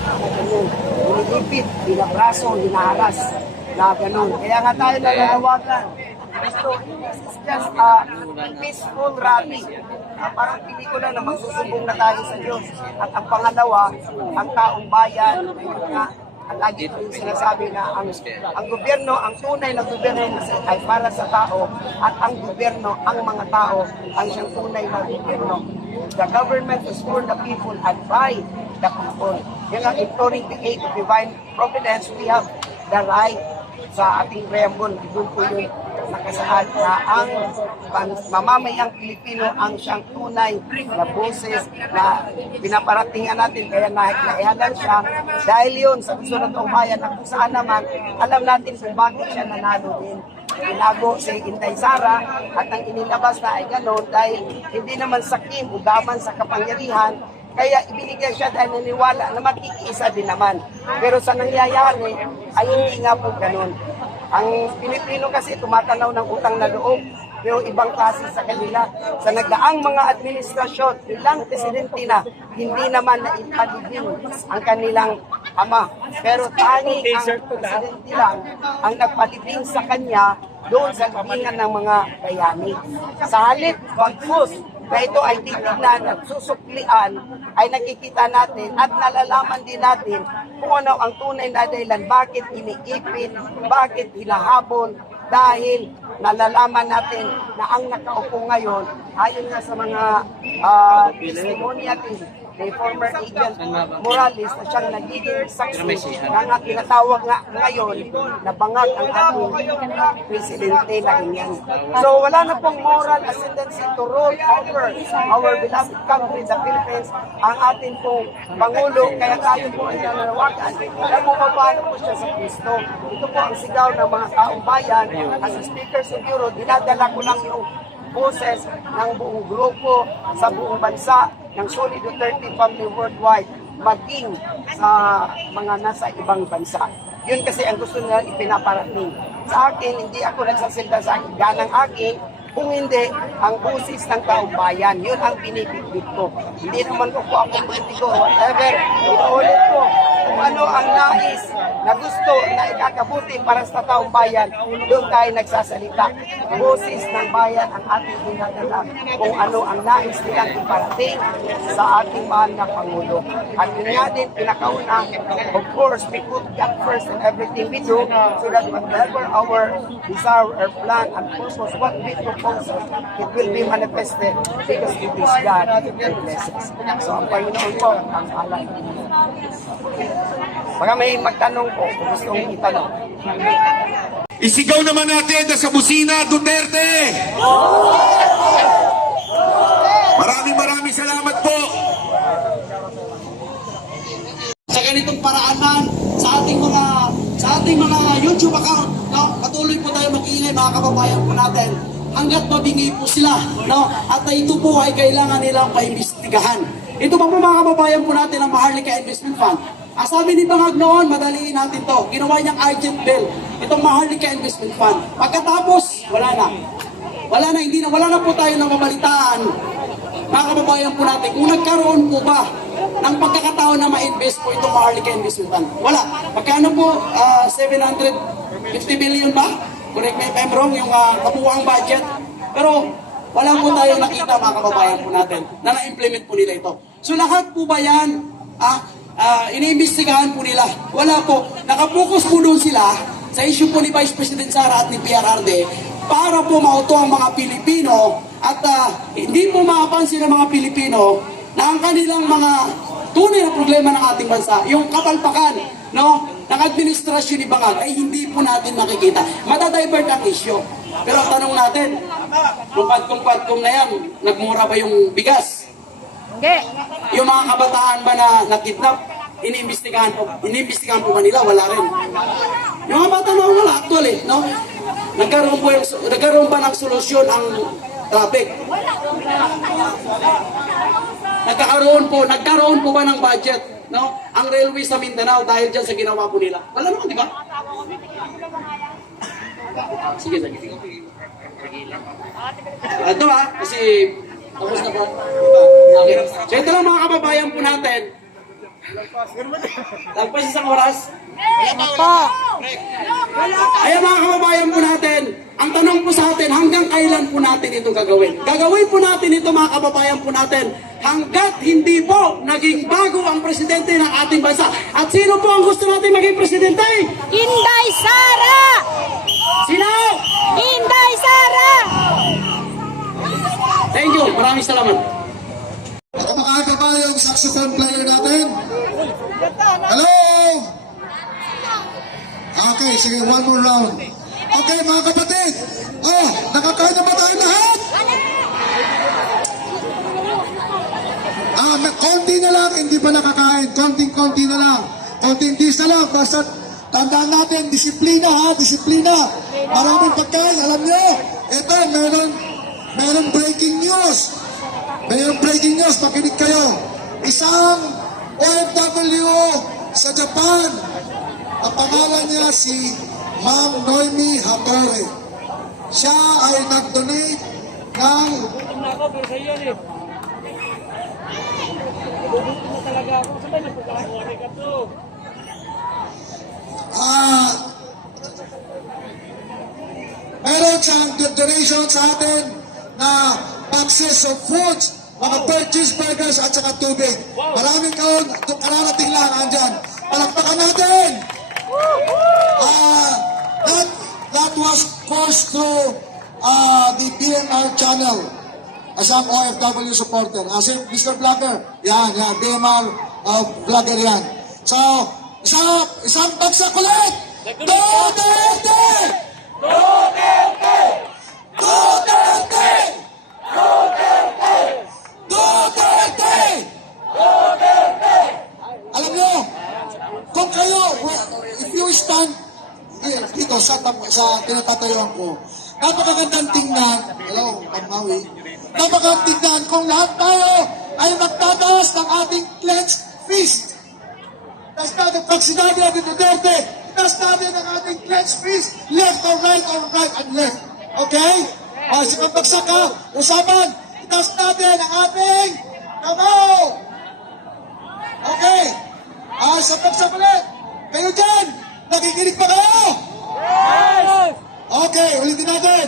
na ganun. Inilipit, binabraso, hinaharas na ganun. Kaya nga tayo nalalawagan. So, this is just a peaceful rally. Parang pelikula na magsusumbong na tayo sa Diyos. At ang pangalawa, ang taong bayan, ayun nga, ang lagi ko yung sinasabi na ang gobyerno, ang tunay na gobyerno ay para sa tao at ang gobyerno, ang mga tao, ang siyang tunay na gobyerno. The government is for the people and by the people. Yung ang imploring the aid of divine providence, we have the right sa ating preamble, doon po yun nakasaad na ang mamamayang Pilipino ang siyang tunay na boses na pinaparatingan natin, kaya naihalan siya dahil yun sa gusto ng taong bayan na kung saan naman alam natin kung bakit siya nanalo din. Tinago si Inday Sara at ang inilabas na ay gano'n dahil hindi naman sakim o gaman sa kapangyarihan, kaya ibinigay siya dahil naniwala na makikiisa din naman. Pero sa nangyayari ay hindi nga po ganun. Ang Pilipino kasi tumatanaw ng utang na loob, pero ibang klase sa kanila. Sa nagdaang mga administrasyon, ilang presidente na, hindi naman naipalibing ang kanilang ama. Pero tanging ang presidente lang ang nagpalibing sa kanya doon sa libingan ng mga bayani. Sa halip, pagpus, na ito ay titignan at susuklian, ay nakikita natin at nalalaman din natin kung ano ang tunay na dahilan, bakit iniipit, bakit hinahabol, dahil nalalaman natin na ang nakaupo ngayon, ayon nga sa mga testimonya ni former agent Morales na siyang nagiging saksi na nga tinatawag nga ngayon na bangag ang ating presidente na ganyan. So wala na pong moral ascendancy to roll over our beloved country, the Philippines, ang ating pong Pangulo, kaya tayo po ay nananawagan na bumabalo po siya sa Kristo. Ito po ang sigaw ng mga taong bayan. As a speaker siguro, dinadala ko lang yung boses ng buong grupo sa buong bansa ng Solid Duterte Family Worldwide, maging sa mga nasa ibang bansa. Yun kasi ang gusto nila ipinaparating. Sa akin, hindi ako nagsasilda sa akin ganang akin, kung hindi, ang busis ng taong bayan. Yun ang binibigit ko. Hindi naman ko ako politiko, whatever. Inuulit ko kung ano ang nais na gusto na ikakabuti para sa taong bayan, doon tayo nagsasalita. Busis ng bayan ang ating dinadala kung ano ang nais nilang iparating sa ating mahal na Pangulo. At yun nga din, pinakauna, of course, we put God first in everything we do so that whatever our desire or plan and purpose, what we propose, it will be manifested because it is God who blesses. So ang Panginoon po, ang alam. Baka may magtanong po, kung gustong itanong. Isigaw naman natin na sa busina, Duterte! Maraming salamat po! Sa ganitong paraanan, sa ating mga YouTube account, no? Patuloy po tayo mag-iingay, mga kababayan po natin, hanggat mabingi po sila, no? At ito po ay kailangan nilang paimbestigahan. Ito pa po mga kababayan po natin ang Maharlika Investment Fund. Sabi ni Bangag noon, madaliin natin to. Ginawa niyang urgent bill, itong Maharlika Investment Fund. Pagkatapos, wala na po tayo ng mamalitaan. Mga kababayan po natin, kung nagkaroon po ba ng pagkakataon na ma-invest po itong Maharlika Investment Fund? Wala. Magkano po? 750 billion ba? Correct me if I'm wrong, yung kabuuang budget. Pero wala po tayong nakita, mga kababayan po natin, na na-implement po nila ito. So lahat po ba yan, iniimbestigahan po nila? Wala po. Nakapokus po doon sila sa issue po ni Vice President Sara at ni PRRD para po mauto ang mga Pilipino at hindi po makapansin ng mga Pilipino na ang kanilang mga tunay na problema ng ating bansa, yung kapalpakan, no, ng administrasyon ni Bangag ay hindi po natin nakikita. Matadivert ang issue. Pero ang tanong natin, nung padkong na yan, nagmura ba yung bigas? Hindi. Yung mga kabataan ba na nakidnap, iniimbestigahan po ba nila? Wala rin. Yung mga bata na wala, actually, no? Nagkaroon ba ng solusyon ang traffic? Nagkaroon po ba ng budget, no? Ang railway sa Mindanao dahil dyan sa ginawa po nila? Wala naman, di ba? Sige. Ito kasi tapos na po. Okay. So ito lang mga kababayan po natin. Lagpas isang oras. Opo. Ayan mga kababayan po natin, ang tanong po sa atin, hanggang kailan po natin ito gagawin? Gagawin po natin ito mga kababayan po natin hanggat hindi po naging bago ang presidente ng ating bansa. At sino po ang gusto natin maging presidente? Inday Sara! Sino? Inday Sara! Thank you, maraming salamat. Kumakain ba yung saxophone player natin? Hello? Okay, sige, one more round. Okay, mga kapatid. Oh, nakakain na ba tayo lahat? Konti na lang, hindi pa nakakain. Konting-konti na lang. Konting dis na lang. Basta tandaan natin, disiplina ha, disiplina. Maraming pagkain, alam nyo. Ito, meron breaking news. Mayroong breaking news, makinig kayo. Isang OFW sa Japan, ang pangalan niya si Ma'am Noemi Hattori. Siya ay nag-donate ng meron siyang donation sa atin na boxes of foods, mga purchase burgers at saka tubig. Maraming kararating lang andyan. Palakpakan natin! That was coursed through the DMR channel as ang OFW supporter. As in, Mr. Vlogger, yan, DMR vlogger yan. So, isang bagsak ulit! Duterte! Duterte! Duterte! Duterte! Duterte! Duterte! Alam nyo, kung kayo, if you stand dito sa tinatatayuan ko, napakagandang tingnan, hello, Pamawi, napakagandang tingnan kung lahat tayo ay magtataas ng ating clenched fist. Taas natin, pag sinabi natin Duterte, taas natin ang ating clenched fist, left or right and left. Okay? Sige, pagbagsak ka, usapan, itaas natin ang ating kamao. Okay? Sa pagsap ulit, kayo dyan, nakikinig pa kayo? Yes! Okay, ulitin natin.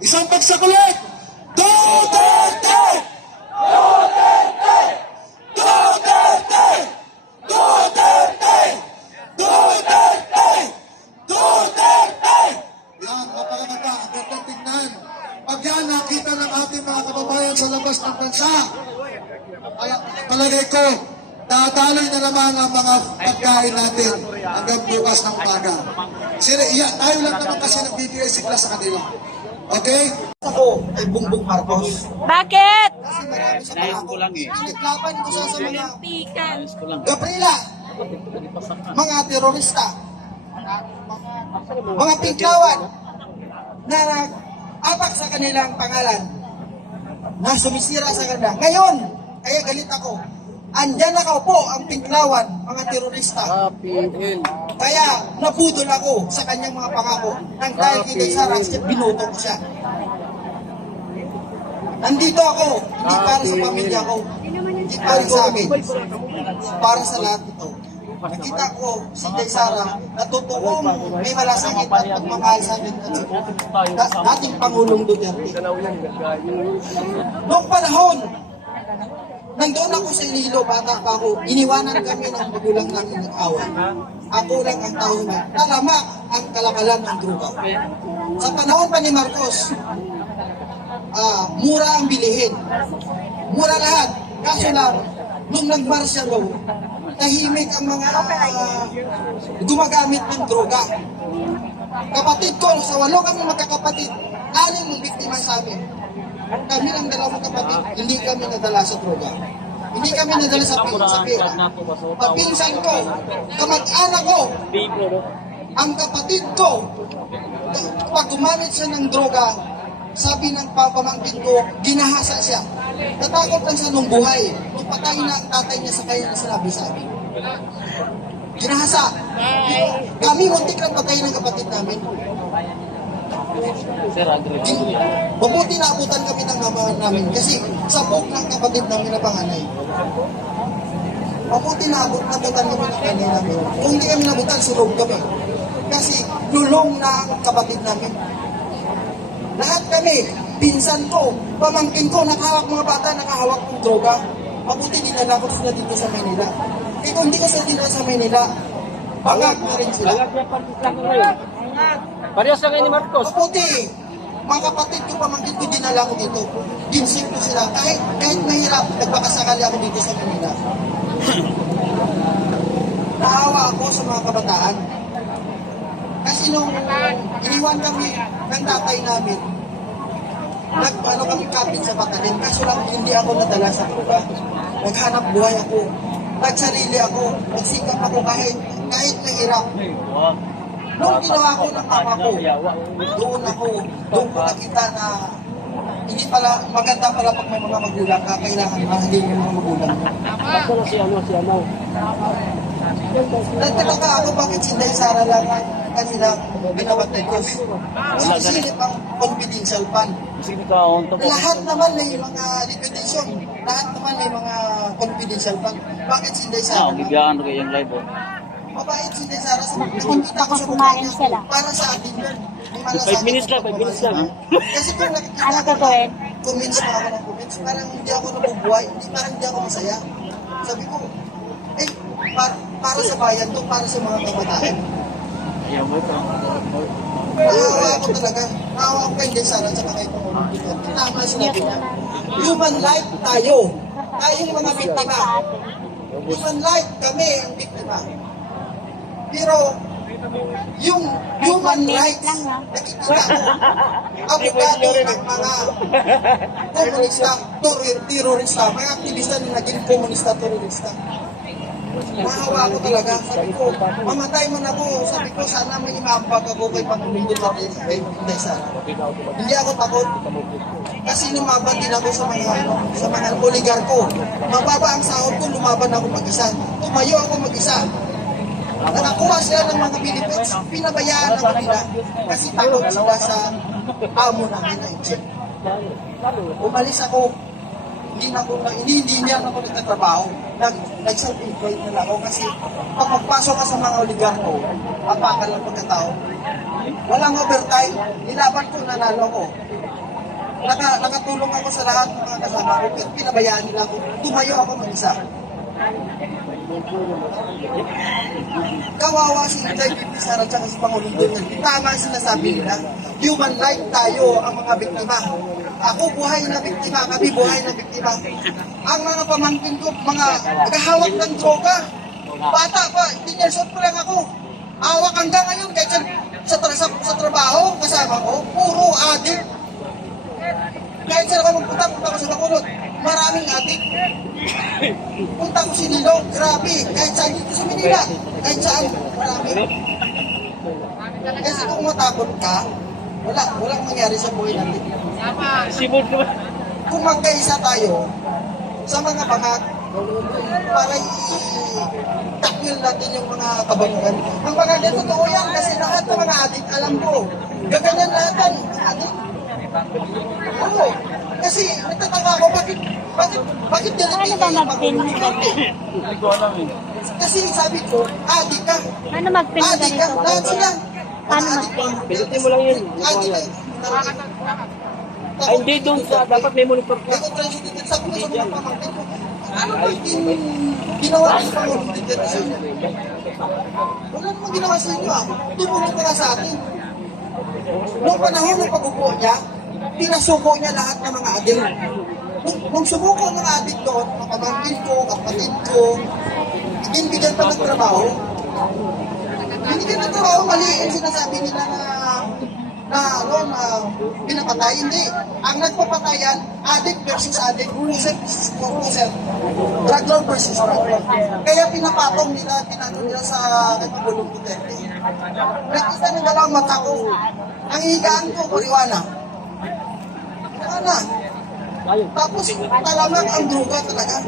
Isang bagsak ulit. Duterte! Duterte! Duterte! Duterte! Duterte! Duterte! Yan, napakaganda. Ang gandang tignan. Pag yan nakita ng ating mga kababayan sa labas ng bansa, ay palagay ko, dadaloy na naman ang mga pagkain natin hanggang bukas ng umaga. Tayo lang naman kasi nagbibigay sigla sa kanila. Okay? Ako ay Bongbong Marcos. Bakit? Kasi marami sa mga naglaban ito sa mga Gabriela, mga terorista, mga pinklawan na nag-apak sa kanilang pangalan, na sumisira sa kanila. Ngayon, kaya galit ako. Andyan nakaupo ang pinklawan, mga terorista. Kaya nabudol ako sa kanyang mga pangako nang dahil kay Sara kasi binuto ko siya. Nandito ako, hindi para sa pamilya ko, hindi para sa akin, para sa lahat ito. Nakita ko si Jay Sara na totoong may malasakit at pagmamahal sa atin at ating Pangulong Duterte. Noong panahon, nandoon ako sa Iloilo, bata pa ako, iniwanan kami ng magulang namin nag-away. Ako lang ang tao na talamak ang kalakalan ng droga. Sa panahon pa ni Marcos, mura ang bilihin. Mura lahat. Kaso lang, nung nag-martial law, tahimik ang mga gumagamit ng droga. Kapatid ko, sa 8 kami magkakapatid, 6 ng biktima sa amin. Kami lang 2 kapatid, hindi kami nadala sa droga. Hindi kami nadala sa pera. Papinsan ko, kamag-anak ko, ang kapatid ko, pag gumamit siya ng droga, sabi ng pamangkin ko, ginahasa siya. Natakot lang siya nung buhay. Nung patay na ang tatay niya sa kanya na sinabi sa amin. Ginahasa. Kami muntik lang patay ng kapatid namin. Mabuti na abutan kami ng mama namin kasi sabog ng kapatid namin na panganay. Mabuti nabutan kami ng kanina namin. Kung hindi kami nabutan, sunog kami. Kasi lulong na ang kapatid namin. Lahat kami, pinsan ko, pamangkin ko, nakahawak mga bata, nakahawak ng droga. Mabuti dinala ko sila dito sa Manila. Kaya kung hindi ko sila dinala sa Manila, bangag na rin sila. Parehas lang kayo ni Marcos. Mabuti, mga kapatid ko, pamangkin ko, dinala ko dito. Ginsip ko sila. Kahit mahirap, nagpakasakali ako dito sa Manila. Naawa ako sa mga kabataan. Kasi nung iniwan kami ng tatay namin, nagpaano kami kapit sa Batanin, kaso lang hindi ako nadala sa kuba. Naghanap buhay ako, nagsarili ako, nagsikap ako kahit nahirap. Nung ginawa ko ng mama ko, doon ko nakita na hindi pala, maganda pala pag may mga magulang ka, kailangan mahalin yung mga magulang mo. Nagtataka ako bakit si Inday Sara lang ang kanila binabatay ko. Sinisilip ang confidential fund. Lahat naman may mga reputation. Lahat naman may mga confidential fund. Bakit si Inday Sara? Bigyan ko yung live. Mabait si Inday Sara sa nakikita ko sa mukha niya. Para sa atin yun. 5 minutes lang. Kasi kung nakikita ko na comments na ako ng comments, parang hindi ako nabubuhay. Parang hindi ako masaya. Sabi ko, para sa bayan to, para sa mga kabataan. Naawa ako talaga. Naawa ako kay Sara at saka kay Pangulong. Tama sinabi niya. Human life tayo. Tayong mga biktima. Human life, kami ang biktima. Pero, yung human rights, nakikita ko, abogado ng mga komunista, terorista, mga aktivista na naging komunista, terorista. Nahawa ako talaga. Sabi ko, mamatay man ako. Sabi ko, sana may imaambag ako kay Pangulong Duterte kay Inday Sara. Hindi ako takot. Kasi lumaban din ako sa mga oligarko. Mababa ang sahod ko, lumaban ako mag-isa. Tumayo ako mag-isa. Nakakuha sila ng mga benefits, pinabayaan ako nila. Kasi takot sila sa amo namin na Egypt. Umalis ako. Hindi niya ako nagtatrabaho. Nag-self-employed na ako kasi pag magpasok ka sa mga oligarko, mapakal ang pagkatao. Walang overtime, nilaban ko, nanalo ko. Nakatulong ako sa lahat ng mga kasama ko, pero pinabayaan nila ako. Tumayo ako mag-isa. Kawawa si Inday Sara at si Pangulong Duterte. Tama ang sinasabi nila. Human life tayo ang mga biktima. Ako buhay na biktima, kami buhay na biktima. Ang mga pamangkin ko, mga naghahawak ng droga. Bata pa, 10 years old pa lang ako. Awak hanggang ngayon, kahit sa trabaho, kasama ko, puro addict. Kahit saan ako punta ko sa Bacolod, maraming addict. Punta ko si Nilo, grabe, kahit saan dito sa Manila, kahit saan, marami. Kasi kung matakot ka, walang mangyari sa buhay natin. Kung magkaisa tayo sa mga bangat para i-tackle natin yung mga kabanugan. Ang maganda totoo yan kasi lahat ng mga adik, alam ko, gaganyan lahat yan, adik. Oo, kasi nagtataka ako, bakit dalating Ano ba mag-pin? Kasi sabi ko, adik ka. Ano mag-pin Adik ka, ganito? lahat sila. Paano mag-pin? Pinutin mo lang yun. Adik ka. Ay, hindi doon sa, dapat may monitor ka. Ako tayo dito, sabi ko sa mga pamangkin ko, ano ba yung ginawa ng Pangulong Duterte sa inyo? Wala namang ginawa sa inyo ah. Tumulong ka sa atin. Noong panahon ng pag-upo niya, pinasuko niya lahat ng mga adik. Nung sumuko ng adik doon, mga pamangkin ko, kapatid ko, binibigyan pa ng trabaho. Binibigyan ng trabaho, mali yung sinasabi nila na pinapatay. Hindi. Ang nagpapatayan, addict versus addict, user versus user, drug lord versus drug lord. Kaya pinapatong nila, pinano nila sa Pangulong Duterte. Nakita nila lang mata ko. Ang higaan ko, marijuana. Marijuana. Tapos talamak ang droga talaga.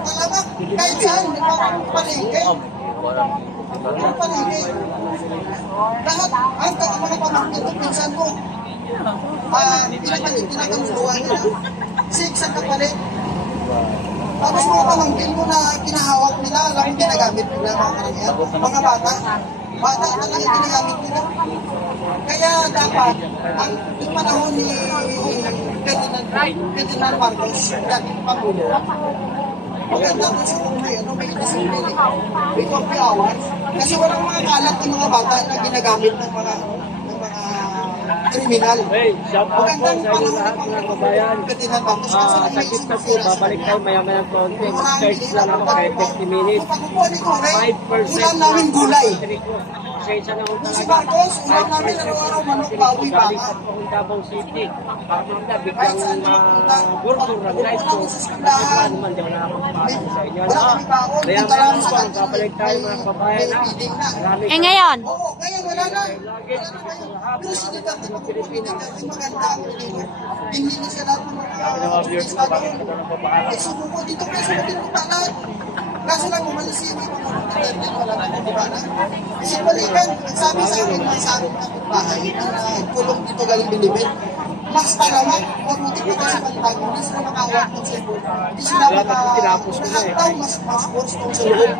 Talamak, kahit saan, di ba? Palengke. Palengke. Lahat, ang mga pamangkin ko, pinsan ko, pinakanguluhan nila. Sigsag ka palit. Tapos mga pamangkin mo na kinahawak nila, alam mo ginagamit nila mga karamihan. Mga bata. Bata talaga ginagamit nila. Kaya dapat, yung panahon ni Ferdinand Marcos, dating Pangulo, maganda ko sa may discipline, may compliance, kasi walang mga kalat ng mga bata na ginagamit ng mga kriminal. Hey, shout out po Magandang sa inyo panahon lahat ng mga kabayan. Ferdinand Marcos, kasi Sa nag-iisip TikTok po, sila sa babalik tayo maya-maya ng konti. Mag-search lang ako kahit 50 minutes. Kung pagkukuha ni Tunay, 5% ulam namin gulay. Pasensya na ho Si talaga. Marcos, ulam namin araw-araw manok, baboy, Galing baka. pa po akong Davao City. Para mamaya biglang burger ng live ko. Kasi paano man, di ako nakapagpaalam sa inyo. Wala kami baon. Kaya Punta lang ngayon sa po, kantin. babalik tayo mga kabayan na. Meeting na. Maraming Eh ngayon, Oo, ngayon wala na. Wala na ngayon. Pero si Duterte magpupinit natin maganda ang pinili. Pinili siya lahat ng mga turista doon. Eh, sumuko dito kayo sa pinunta lahat. Kaso lang umalis si Duterte na wala na di ba na? Si Balikan, nagsabi sa akin, may sa akin kapitbahay na kulong dito galing Bilibid. Mas talamak, huwag mo dito kasi pantag, hindi sila makawak ng cellphone. Hindi sila makahataw mas force ng cellphone.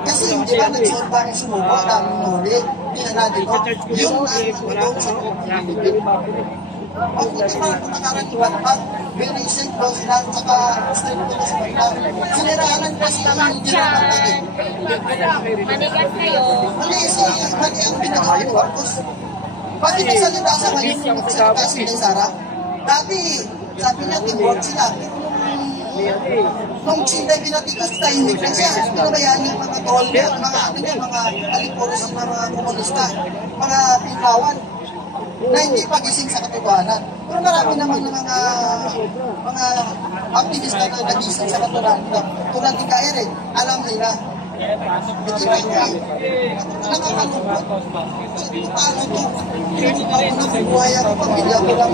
Kasi hindi ba nagsorba ng sumuko, daming nuli, hindi na dito. Yung nagulong sa Bilibid. Pag hindi ba nakakaraniwan pa, very safe daw sila, saka straight ko sa pagkakas. Siniraanan kasi yung hindi na pagkakas. manigas kayo. Mali ang pinagawa ni Marcos. Pati nagsalita sa ngayon, nagsalita si Sara. Dati, sabi niya, teamwork sila. Nung Chinday pinatigas, tahimik na siya. Pinabayaan yung mga tol, mga alipuros, mga komunista, mga tinglawan na hindi pagising sa katotohanan. Pero marami naman ng mga aktivista na nagising sa katotohanan. Tulad ni Kaere, alam nila. Hindi ba yun? Nakakalungkot. Paano to? Hindi pa ako nabubuhay ako, pamilya ko lang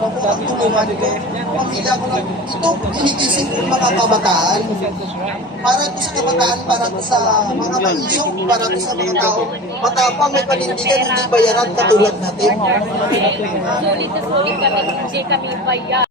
ang tulungan ko. Pamilya ko lang. Ito, kinigising ko mga kabataan. Para ito sa kabataan, para ito sa mga maisok, para ito sa mga tao. Matapang may panindigan, hindi bayaran katulad natin. Sulit na sulit kami, hindi kami bayad.